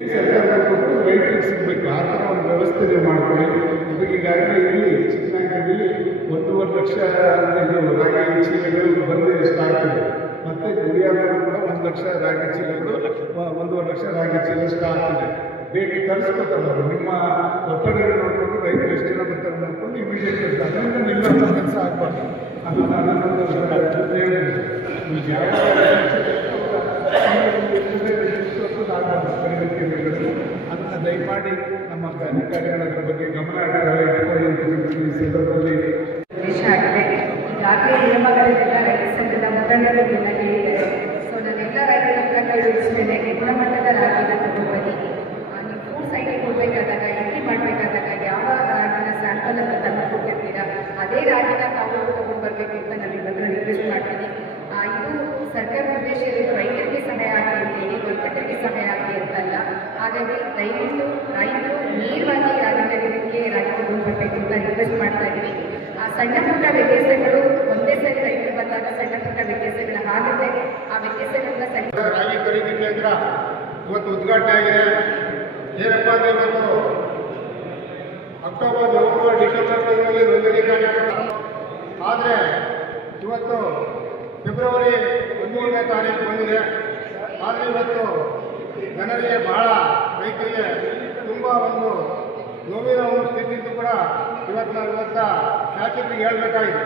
ಸರ್ಕಾರ ಕೊಟ್ಟು ರೈತರಿಗೆ ಸಿಗಬೇಕು ಆ ಥರ ಒಂದು ವ್ಯವಸ್ಥೆ ಮಾಡ್ಕೊಳ್ಳಿ. ಇವಾಗ ಈಗಾಗಲೇ ಇಲ್ಲಿ ಚಿಕ್ಕನಾಯಕದಲ್ಲಿ 1.5 ಲಕ್ಷ ಇದು ರಾಗಿ ಚೀಲಗಳು ಬಂದು ಸ್ಟಾರ್ಟ್ ಇದೆ. ಮತ್ತು ಗುಡಿಯಾದಲ್ಲೂ ಕೂಡ 1 ಲಕ್ಷ ರಾಗಿ ಚೀಲಗಳು 1.5 ಲಕ್ಷ ರಾಗಿ ಚೀಲ ಸ್ಟಾರ್ಟ್ ಇದೆ. ಬೇಗ ತರಿಸ್ಕೊತಾರೆ. ನಿಮ್ಮ ಒತ್ತಡಗಳು ನೋಡಿಕೊಂಡು ರೈತರು ಎಷ್ಟು ಜನ ಬರ್ತಾರೆ ನೋಡ್ಕೊಂಡು ಇಮಿಡಿಯೇಟ್ ಇರ್ತಾರೆ. ಅದರಿಂದ ನಿಲ್ಲೋ ಕೆಲಸ ಆಗಬಾರ್ದು. ಅದು ಅದನ್ನು ದಯಮಾಡಿ ನಮ್ಮ ಅಧಿಕಾರಿಗಳ ಬಗ್ಗೆ ಗಮನ ಇಟ್ಕೊಳ್ಳಿ ಅಂತ ಈ ಸಂದರ್ಭದಲ್ಲಿ ಉದ್ದೇಶ ಆಗಿದೆ. ಈಗಾಗಲೇ ನಿಯಮಗಳನ್ನೆಲ್ಲ ರೈತ ಸಂಘದ ಮುಖಂಡರು ಹೇಳಿದ್ದಾರೆ. ಸೊ ನಾನೆಲ್ಲ ರೈತರ ಹತ್ರ ಕೈ ಜೋಡಿಸ್ತೇನೆ. ಗುಣಮಟ್ಟದ ರಾಗಿನ ತಗೊಂಡ್ಬನ್ನಿ. ನೀವು ಫುಡ್ ಸೈಟಿಗೆ ಹೋಗಬೇಕಾದಾಗ ಎಂಟ್ರಿ ಮಾಡಬೇಕಾದಾಗ ಯಾವ ರಾಗಿನ ಸ್ಯಾಂಪಲ್ ಅಂತ ತಂದು ಕೊಟ್ಟಿರ್ತೀರಾ ಅದೇ ರಾಗಿನ ತಾವು ತಗೊಂಡ್ಬರ್ಬೇಕು ಅಂತ ನಾನಿಬ್ಬರು ರಿಕ್ವೆಸ್ಟ್ ಮಾಡ್ತೀನಿ. ಇದು ಸರ್ಕಾರದ ಉದ್ದೇಶ ಇರೋದು ರೈತರಿಗೆ ಸಹಾಯ ಆಗಲಿ ಅಂತೇಳಿ ಗೌರ್ಮೆಂಟರಿಗೆ ಸಹಾಯ ಆಗಲಿ ಅಂತಲ್ಲ. ಹಾಗಾಗಿ ದಯವಿಟ್ಟು ರೈತರು ನೇರವಾಗಿ ರಾಗಿ ತೆಗೆದಕ್ಕೆ ರಾಗಿ ತಗೊಂಡ್ಬರ್ಬೇಕು ಅಂತ ರಿಕ್ವೆಸ್ಟ್ ಮಾಡ್ತಾ ಇದ್ದೀವಿ. ಸಣ್ಣ ಪುಟ್ಟ ವ್ಯತ್ಯಾಸಗಳು ಒಂದೇ ಸರಿ ರೈತರು ಬಂದಾಗ ಸಣ್ಣ ಪುಟ್ಟ ವ್ಯತ್ಯಾಸಗಳು ಆಗುತ್ತೆ. ಆ ವ್ಯತ್ಯಾಸಗಳನ್ನ ರಾಗಿ ಖರೀದಿ ಕೇಂದ್ರ ಇವತ್ತು ಉದ್ಘಾಟನೆ ಆಗಿದೆ. ಏನಪ್ಪ ಅಂದರೆ ಇವತ್ತು ಅಕ್ಟೋಬರ್, ನವೆಂಬರ್, ಡಿಸೆಂಬರ್ ತಿಂಗಳಲ್ಲಿ ನೋಂದಣಿ ಕಾರ್ಯಕ್ರಮ. ಆದರೆ ಇವತ್ತು ಫೆಬ್ರವರಿ 13ನೇ ತಾರೀಕು ಬಂದಿದೆ. ಆದರೆ ಇವತ್ತು ಜನರಿಗೆ ಬಹಳ ರೈತರಿಗೆ ತುಂಬ ಒಂದು ನೋವಿನ ಒಂದು ಸ್ಥಿತಿದ್ದು ಕೂಡ ಇವತ್ತು ಶಾಸಕರಿಗೆ ಹೇಳಬೇಕಾಗಿದೆ.